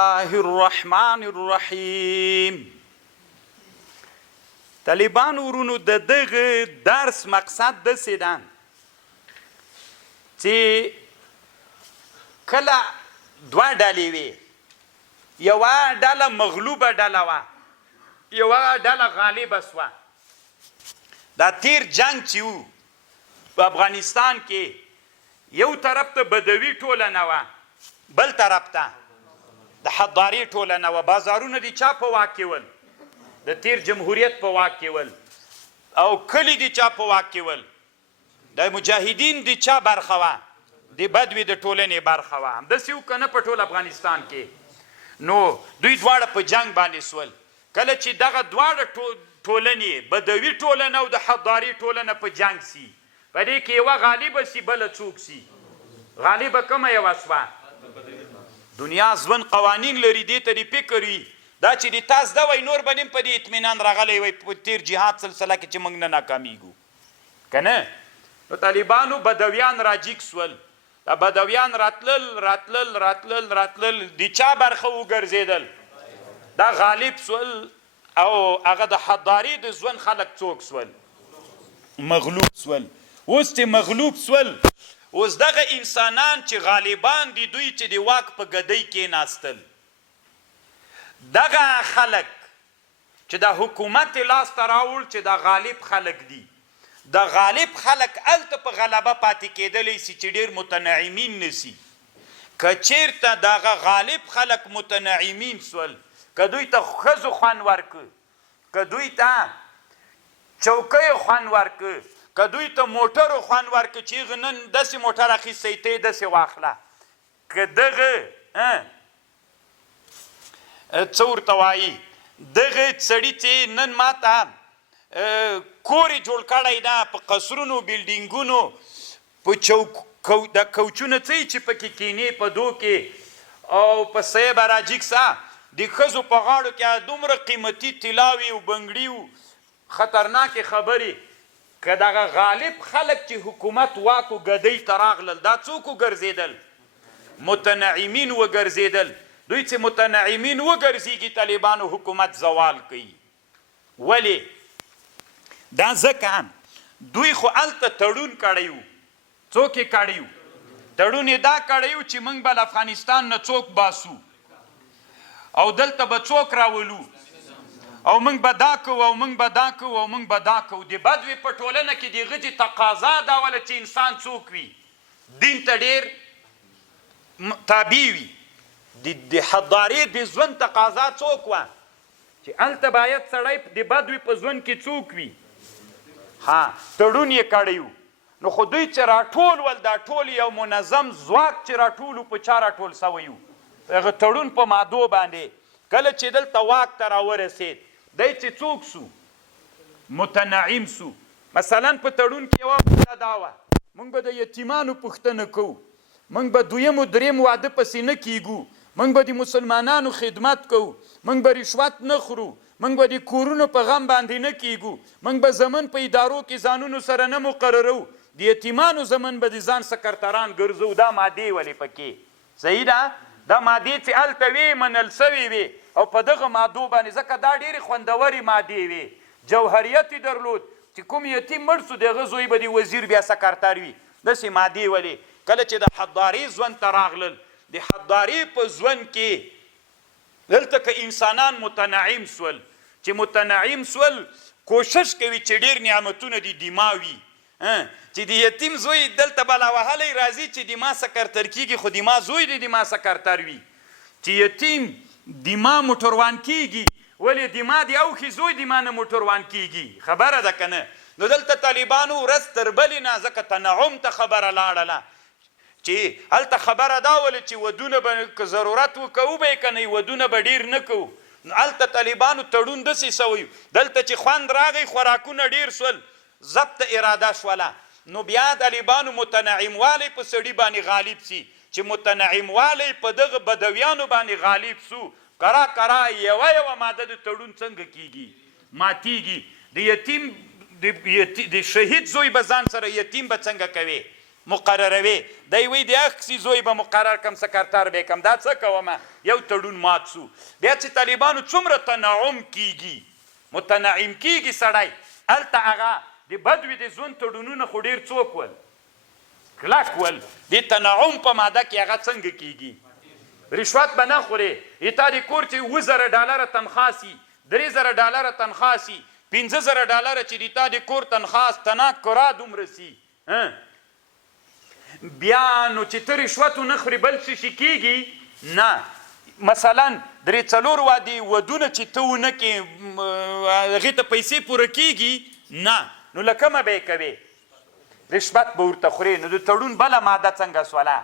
الله الرحمن الرحیم. طالبان ورونو د دغه درس مقصد داسې ده چې کله دوه ډلې وي، یوه ډله مغلوبه ډله وه، یوه ډله غالبه سوه. دا تیر جنگ چې و په افغانستان کې یو طرف ته بدوي ټولنه وه، بل طرف ته د حضاري ټولنه وه. بازارونه د چا په واک کې ول؟ د تیر جمهوریت په واک کې ول. او کلي د چا په واک کې ول؟ د مجاهدین د چا برخه وه؟ د بدوي د ټولنې برخه وه. همداسې و که نه په ټول افغانستان کې؟ نو دوی دواړه په جنگ باندې سول. کله چې دغه دواړه ټولنې، بدوي ټولنه او د حضاري ټولنه په جنگ سي، په دې کې یوه غالبه سي بله څوک سي؟ غالبه کومه یوه سوه؟ دنیا ژوند قوانین لري، دې ته د فکر وي دا چې د تاسو ده وایي نور به نیم په دې اطمینان راغلی وای په تیر جهاد سلسله کې چې موږ نه ناکامیږو که نه. نو طالبانو بدویان راجیګ سول. دا بدویان راتلل د چا برخه وګرځېدل؟ دا غالب سول. او هغه د حضاري د ژوند خلک څوک سول؟ مغلوب سول. اوس چې مغلوب سول، اوس دغه انسانان چې غالبان دي، دوی چې د واک په ګدۍ کې ناستل، دغه خلک چې د حکومت لاس ته راوړ چې د غالب خلک دي، د غالب خلک هلته په غلبه پاتې کېدلی سي چې ډېر متنعیمین نسي. که چېرته دغه غالب خلک متنعیمین سول، که دوی ته ښځو خوند ورکه، که دوی ته چوکیو خوند ورکه، که دوی ته موټرو خوند ورکه چې هغه نن داسې موټر اخیستی ته یې داسې واخله، که دغه څه ورته وایي دغه سړي چې نن ماته کور یې جوړ کړی ده په قصرونو بلډینګونو، په د کوچونه څه چې پکې کینې په دو کې او په سیه به راجیګ سه، د ښځو په غاړو کې دومره قیمتي طلاوي او بنګړي و خطرناکې خبرې. که دغه غالب خلک چې حکومت واک و ګدۍ ته راغلل، دا څوک وګرځېدل؟ متنعیمین وګرځېدل. دوی چې متنعیمین وګرځېږي، طالبانو حکومت زوال کوي. ولې؟ دا ځکه دوی خو هلته تړون کړی و. څوک یې کړی و؟ تړون یې دا کړی و چې موږ به له افغانستان نه څوک باسو او دلته به څوک راولو او موږ به دا کوو او موږ به دا کوو او موږ به دا کوو. د بدوي په ټولنه کې د هغه چې تقاضا دا وله چې انسان څوک وي؟ دین ته ډېر تابع وي. د حضاري د ژوند تقاضا څوک وه؟ چې هلته باید سړی د بدوي په ژوند کې څوک وي؟ ها، تړون یې کړی و. نو خو دوی چې راټول ول، دا ټول یو منظم ځواک چې راټول و، په چا راټول سوی و؟ هغه تړون په مادو باندې. کله چې دلته واک ته راورسېد، دی چې څوک سو؟ متنعیم سو. مثلا په تړون کې یوه مسله دا وه، موږ به د یتیمانو پوښتنه کوو، موږ به دویم و دریم واده پسې نه کیږو، موږ به د مسلمانانو خدمت کوو، موږ به رشوت نه خورو، موږ به د کورونو په غم باندې نه کیږو، موږ به زمن په ادارو کې ځانونو سره نه مقررو، د یتیمانو زمن به د ځان سکرتران ګرځو. دا مادې ولې پکې؟ صحیح ده؟ دا مادې چې هلته وې منل سوې وې او په دغه مادو باندې، ځکه دا ډېرې خوندورې مادې وې، جوهریت یې درلود چې کوم یتیم مړ سو د هغه زوی به د وزیر بیا سکرتر وي. داسې مادې ولې؟ کله چې د حضاري ژوند ته راغلل، د حضاري په ژوند کې دلته که انسانان متنعیم سول، چې متنعیم سول کوشش کوي چې ډېر نعمتونه د دما وي، چې د یتیم زوی دلته بلا وهلی راځي چې د ما سکرتر کیږي، خو د ما زوی د ما سکرتر وي. چې یتیم د ما موټروان کیږي، ولې د ما د اوښې زوی د ما نه موټروان کیږي. خبره ده که نه؟ نو دلته طالبانو ورځ تر بلې نه، ځکه تنعم ته خبره لاړله چې هلته خبره دا وله چې ودونه به که ضرورت وکوو به یې که نه، ودونه به ډېر نه کوو. نو هلته طالبانو تړون داسې سوی، دلته چې خوند راغی، خوراکونه ډېر سول، ضبط اراده شوله. نو بیا طالبانو متنعیموالی په سړي باندې غالب سي، چې متنعیموالی په دغه بدویانو باندې غالب سو. کرا یوه ماده د تړون څنګه کیږي؟ ماتیږي. د یتیم د شهید زوی به ځان سره یتیم به څنګه کوي؟ مقرروي دی وایي د اخسي زوی به مقرر کم سکرتر به کم دا څه کومه یو تړون مات سو بیا چې طالبانو څومره تنعم کیږي متنعیم کیږي سړی هلته هغه د بدوي د ژوند تړونونه خو ډېر څوک ول کلک ول د تنعم په ماده کې هغه څنګه کیږي رشوت به نه خورې تا د کور چې 2000 ډالره تنخواه سي 3000 ډالره تنخواه سي 15000 ډالره چې د تا د کور تنخواه تنا کرا دومره سي بیا نو چې ته رشوت ونه خورې بل څه شي کیږي نه مثلا درې څلور وادي ودونه چې ته ونه کې هغې ته پیسې پوره کیږي نه نو له کومه به یې کوې رشوت به ورته خورې نو د تړون بله ماده څنګه سوله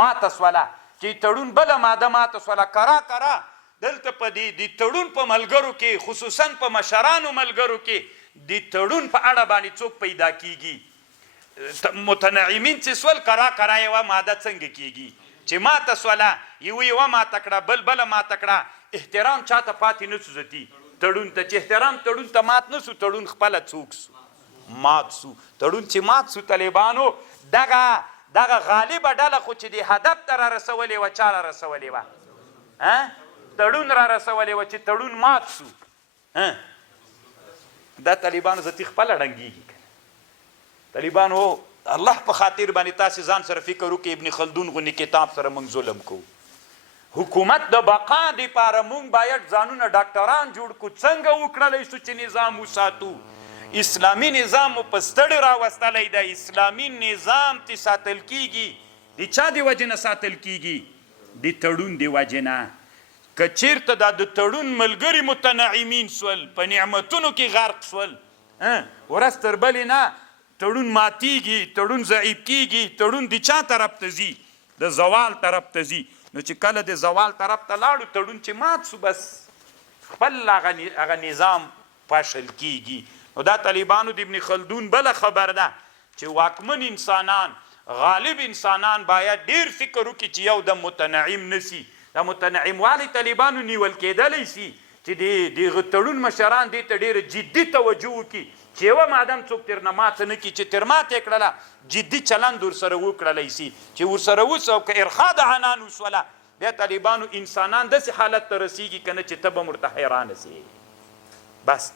ماته سوله چې تړون بله ماده ماته سوله کرا دلته په د تړون په ملګرو کې خصوصا په مشرانو ملګرو کې د تړون په اړه باندې څوک پیدا کیږي متنعیمین چې سول کرا یوه ماده څنګه کیږي چې ماته سوله یوه ماته کړه بله ماته کړه احترام چاته پاتې نه سو زتي تړون ته چې احترام تړون ته مات نه سو تړون خپله څوک سو مات سو تړون چې مات سو طالبانو دغه غالبه ډله خو چې د هدف ته را رسولې وه چا را رسولې وه تړون را رسولې وه چې تړون مات سو دا طالبانو ذاتي خپله ړنګېږي طالبانو الله په خاطر باندې تاسې ځان سره فکر وکړئ ابن خلدون غونې کتاب سره موږ ظلم کوو حکومت د بقا دپاره موږ باید ځانونه ډاکټران جوړ کړو څنګه وکړلی شو چې نظام وساتو اسلامي نظام مو په ستړې راوستلی دی اسلامي نظام تی ساتل کیږي د چا د وجې نه ساتل کیږي د تړون د وجې نه که چیرته دا د تړون ملګري متنعیمین سول په نعمتونو کې غرق سول ورځ تر بلې نه تړون ماتیږي تړون ضعیف کیږي تړون د چا طرف ته ځي د زوال طرف ته ځي نو چې کله د زوال طرف ته لاړو تړون چې مات سو بس خپل هغه نظام فاشل کیږي نو دا طالبانو د ابن خلدون بله خبر ده چې واکمن انسانان غالب انسانان باید ډیر فکر وکړي چې یو د متنعیم نسی د متنعیم والی طالبانو نیول کېدلی سي چې د تړون مشران دې ته ډېره جدي توجه وکړي چې یوه مادم څوک ترنه ماته نه کړي چې تر ماته یې کړله جدي چلند ورسره وکړلی سي چې ورسره وسو او که ارخا د عنان وسوله بیا طالبانو انسانان داسې حالت ته رسیږي که نه چې ته به ورته حیرانه سي بس